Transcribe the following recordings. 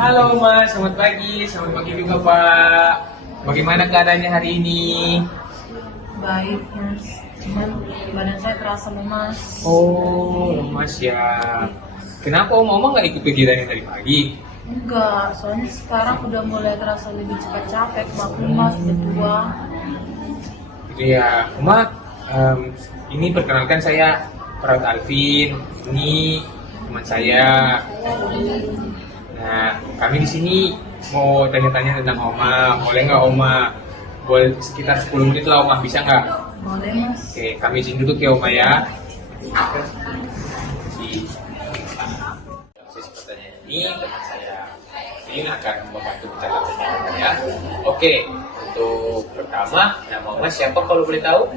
Halo Mas, selamat pagi juga Pak. Bagaimana keadaannya hari ini? Baik, Mas. Cuman badan saya terasa lemas. Oh, lemas ya. Kenapa Oma nggak ikut kegiatannya tadi pagi? Enggak, soalnya sekarang udah mulai terasa lebih cepat capek. Maklum Mas, berdua. Gitu ya, Oma. Ini perkenalkan saya Perawat Alvin. Ini teman saya. Nah, kami di sini mau tanya-tanya tentang Oma. Boleh nggak Oma? Boleh sekitar 10 menit lah Oma, bisa nggak? Boleh Mas. Oke, kami izin duduk ya Oma ya. Sesi pertanyaan ini teman saya ini akan membantu kita pertanyaan ya. Oke, untuk pertama nama Oma siapa kalau boleh tahu?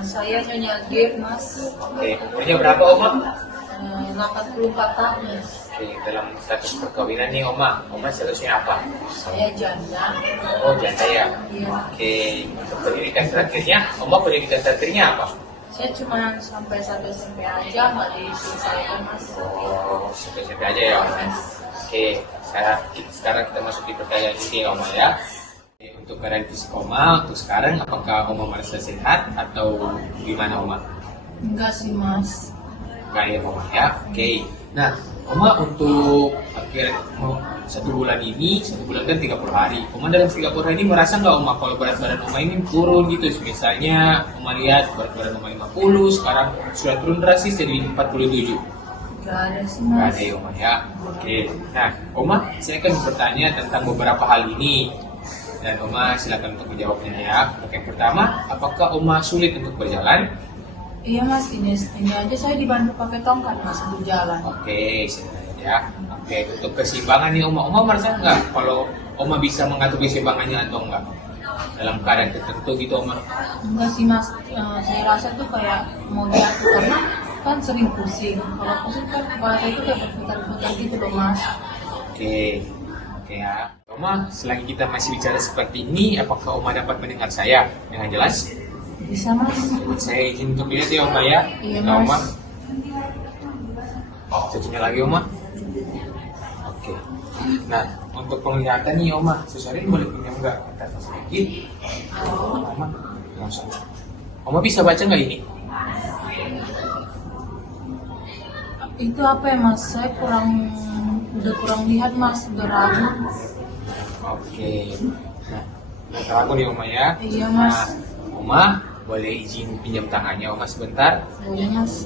Saya Nyonya G, Mas. Oke, umurnya berapa Oma? 84 tahun, Mas. Oke, dalam status perkawinan nih Oma statusnya apa? Saya janda. Oh, janda ya. Iya. Oke, untuk pendidikan terakhirnya, Oma pendidikan terakhirnya apa? Saya cuma sampai 1 SMP aja, nggak diselesaikan, Mas. Oh, SMP aja ya Oma. Oke, sekarang kita masuk di pertanyaan ini Oma ya. Untuk keadaan fisik Oma, untuk sekarang apakah Oma merasa sehat atau gimana Oma? Enggak sih, Mas. Enggak ya Oma ya. Oke. Nah, Oma untuk akhir 1 bulan ini, 1 bulan kan 30 hari. Oma dalam 30 hari ini merasa nggak Oma kalau berat badan Oma ini turun gitu? Misalnya Oma lihat berat badan Oma 50, sekarang sudah turun drastis jadi 47. Enggak ada sih, Nggak Mas. ada ya Oma ya. Oke. Nah, Oma saya akan bertanya tentang beberapa hal ini. Dan Oma silakan untuk menjawabnya ya. Oke, pertama, apakah Oma sulit untuk berjalan? Iya, Mas. Ini aja saya dibantu pakai tongkat, Mas, untuk jalan. Oke, silakan ya. Oke, untuk keseimbangan nih Oma merasa nggak kalau Oma bisa mengatur keseimbangannya atau enggak? Dalam keadaan tertentu gitu Oma? Enggak sih, Mas. Saya rasa tuh kayak mau diatur karena kan sering pusing. Kalau pusing kan kepala saya itu kayak berputar-putar gitu loh, Mas. Oke, oke ya. Oma, selagi kita masih bicara seperti ini, apakah Oma dapat mendengar saya dengan jelas? Bisa, Mas? Saya izin untuk lihat ya Oma ya. Iya, Nah, Oma. Mas. Cucinya lagi Oma. Oke. Nah, untuk penglihatan nih Oma, sesuai boleh pinjam nggak? Kita sedikit. Oma, langsung. Oma bisa baca nggak ini? Itu apa ya, Mas? Saya udah kurang lihat, Mas. Udah ragu. Oke. Nah, sebentar aku nih Oma ya. Iya, Mas. Nah, Oma, boleh izin pinjam tangannya Oma sebentar? Boleh, Mas.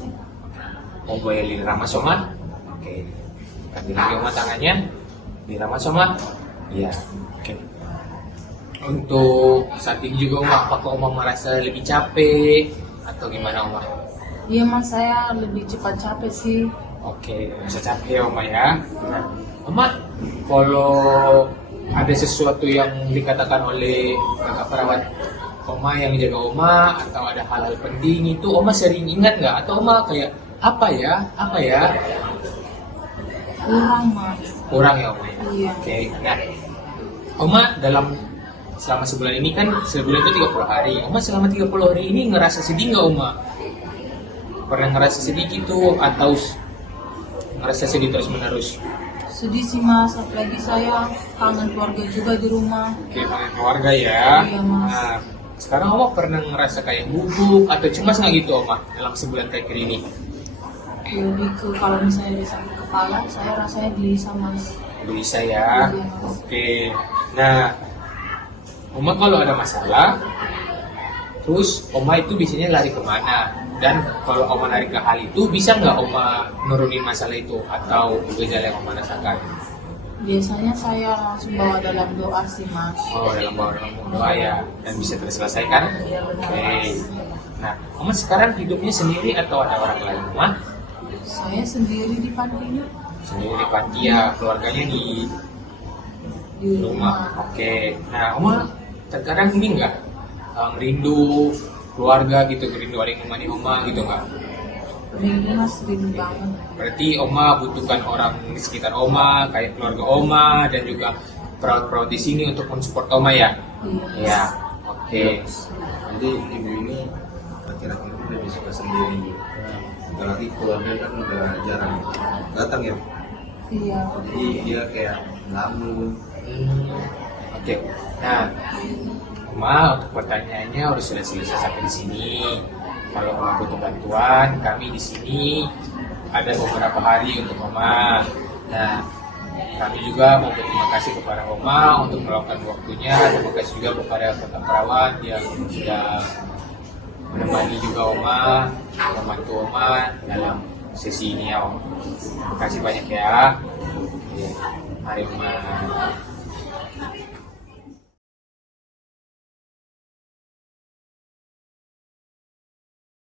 Mau boleh diramas Oma? Oke. Ambil lagi Oma tangannya. Diramas Oma? Iya. Oke. Untuk saat ini juga Oma, apakah Oma merasa lebih capek atau gimana Oma? Iya, Mas. Saya lebih cepat capek sih. Oke, bisa capek ya Oma ya. Nah, Oma, kalau ada sesuatu yang dikatakan oleh kakak perawat Oma yang jaga Oma atau ada hal-hal penting itu Oma sering ingat nggak? Atau Oma kayak apa ya? Kurang, Mas. Kurang ya Oma? Iya. Oke, nah Oma selama sebulan ini kan sebulan itu 30 hari. Oma selama 30 hari ini ngerasa sedih nggak Oma? Pernah ngerasa sedih gitu atau ngerasa sedih terus menerus? Sedih sih, Mas. Apalagi saya kangen keluarga juga di rumah. Oke, kangen keluarga ya. Iya, Mas. Nah, sekarang Oma pernah ngerasa kayak gugup atau cemas nggak gitu Oma dalam sebulan terakhir ini? Lebih ke kalau misalnya dia sakit kepala, saya rasanya gelisah, Mas. Bisa ya. Iya, Mas. Oke. Nah, Oma kalau ada masalah, terus Oma itu biasanya lari kemana? Dan kalau Oma lari ke hal itu, bisa nggak Oma nurunin masalah itu atau gejala yang Oma rasakan? Biasanya saya langsung bawa dalam doa sih, Mas. Oh, dalam doa ya, dan bisa terselesaikan? Iya, benar, Oke. Mas. Nah, Oma sekarang hidupnya sendiri atau ada orang lain Oma? Saya sendiri di pantinya. Sendiri di panti ya, keluarganya di rumah. Oke. Nah, Oma terkadang ini nggak rindu keluarga gitu, rindu ada yang nemani Oma gitu nggak? Rindu, Mas, rindu banget. Berarti Oma butuhkan orang di sekitar Oma, kayak keluarga Oma dan juga perawat-perawat di sini untuk mensupport Oma ya? Iya. Ya. Oke. Jadi ibu ini akhir-akhir ini lebih suka sendiri. Apalagi keluarga kan udah jarang datang ya. Iya. Jadi dia kayak lamun. Oke. Nah, Oma untuk pertanyaannya udah sudah selesai sampai di sini. Kalau Oma butuh bantuan, kami di sini ada beberapa hari untuk Oma. Nah, kami juga mau berterima kasih kepada Oma untuk meluangkan waktunya. Terima kasih juga kepada Kota Perawat yang sudah menemani juga Oma, membantu Oma dalam sesi ini ya Om. Terima kasih banyak ya. Mari Oma.